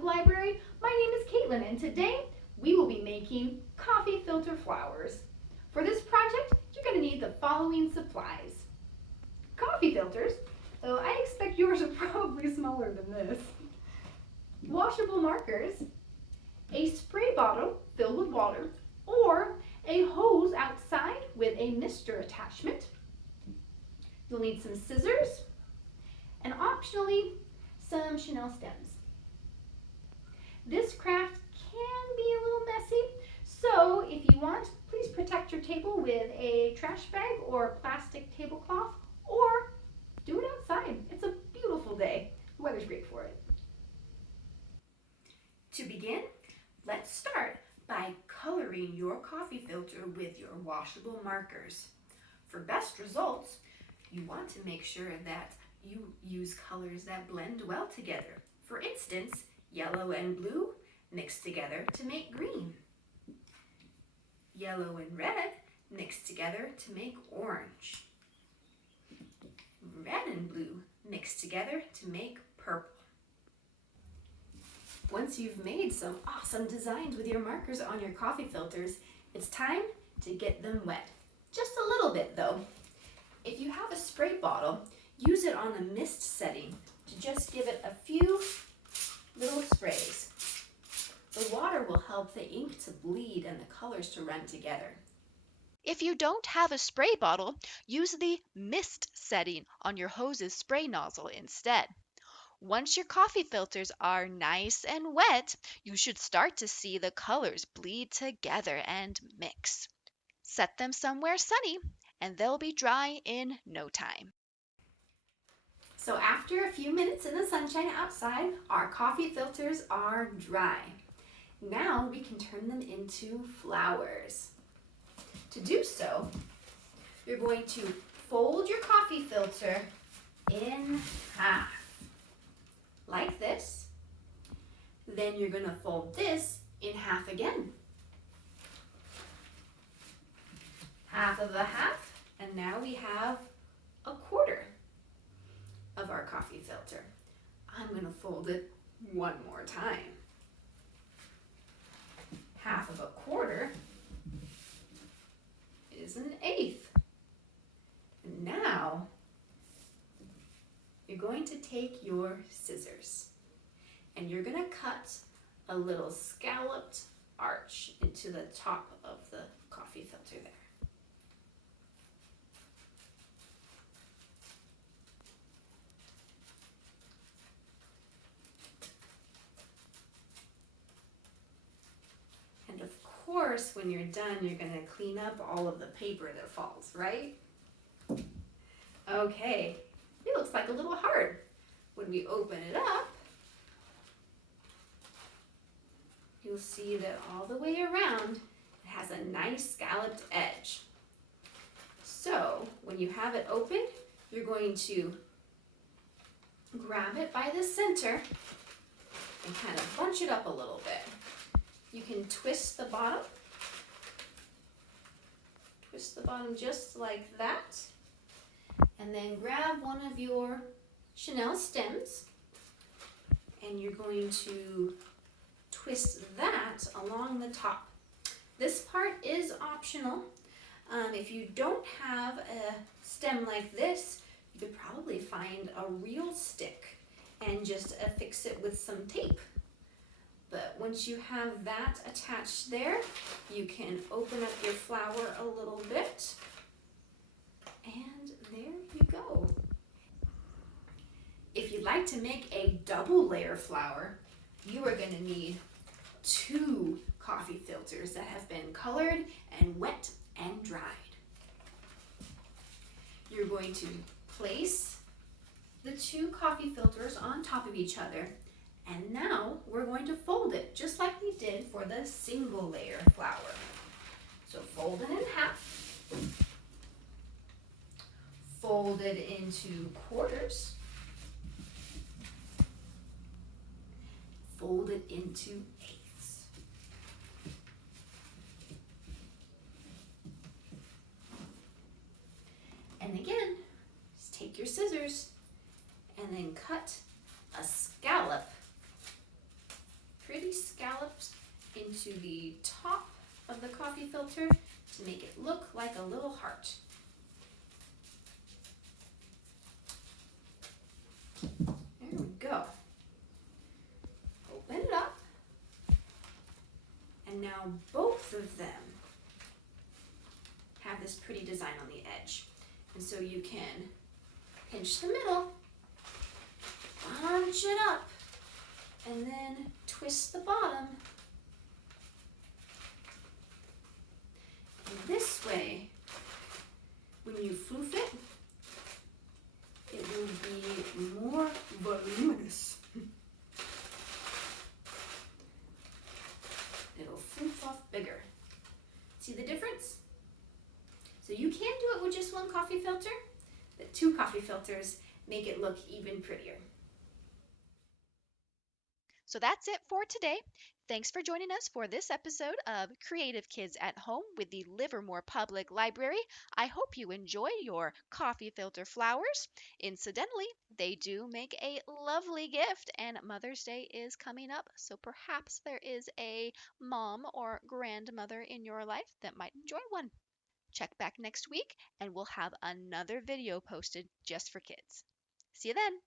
Public Library. My name is Caitlin, and today we will be making coffee filter flowers. For this project, you're going to need the following supplies. Coffee filters, though I expect yours are probably smaller than this. Washable markers, a spray bottle filled with water, or a hose outside with a mister attachment. You'll need some scissors, and optionally, some chenille stems. This craft can be a little messy, so if you want, please protect your table with a trash bag or plastic tablecloth, or do it outside. It's a beautiful day. The weather's great for it. To begin, let's start by coloring your coffee filter with your washable markers. For best results, you want to make sure that you use colors that blend well together. For instance, yellow and blue mixed together to make green. Yellow and red mixed together to make orange. Red and blue mixed together to make purple. Once you've made some awesome designs with your markers on your coffee filters, it's time to get them wet. Just a little bit though. If you have a spray bottle, use it on a mist setting to just give it a few little sprays. The water will help the ink to bleed and the colors to run together. If you don't have a spray bottle, use the mist setting on your hose's spray nozzle instead. Once your coffee filters are nice and wet, you should start to see the colors bleed together and mix. Set them somewhere sunny, and they'll be dry in no time. So after a few minutes in the sunshine outside, our coffee filters are dry. Now we can turn them into flowers. To do so, you're going to fold your coffee filter in half, like this. Then you're going to fold this in half again. Half of a half, and now we have a quarter of our coffee filter. I'm going to fold it one more time. Half of a quarter is an eighth. And now you're going to take your scissors and you're going to cut a little scalloped arch into the top of the coffee filter there. And of course, when you're done, you're going to clean up all of the paper that falls, right? Okay, it looks like a little heart. When we open it up, you'll see that all the way around, it has a nice scalloped edge. So when you have it open, you're going to grab it by the center and kind of bunch it up a little bit. You can twist the bottom just like that, and then grab one of your chenille stems and you're going to twist that along the top. This part is optional. If you don't have a stem like this, you could probably find a real stick and just affix it with some tape. But once you have that attached there, you can open up your flower a little bit. And there you go. If you'd like to make a double layer flower, you are going to need 2 coffee filters that have been colored and wet and dried. You're going to place the 2 coffee filters on top of each other. And now we're going to fold it just like we did for the single layer flower. So fold it in half, fold it into quarters, fold it into eighths. And again, just take your scissors and then cut a scallop pretty scallops into the top of the coffee filter to make it look like a little heart. There we go. Open it up. And now both of them have this pretty design on the edge. And so you can pinch the middle, bunch it up, and then twist the bottom. And this way, when you floof it, it will be more voluminous. It'll floof off bigger. See the difference? So you can do it with just one coffee filter, but 2 coffee filters make it look even prettier. So that's it for today. Thanks for joining us for this episode of Creative Kids at Home with the Livermore Public Library. I hope you enjoy your coffee filter flowers. Incidentally, they do make a lovely gift, and Mother's Day is coming up, so perhaps there is a mom or grandmother in your life that might enjoy one. Check back next week, and we'll have another video posted just for kids. See you then!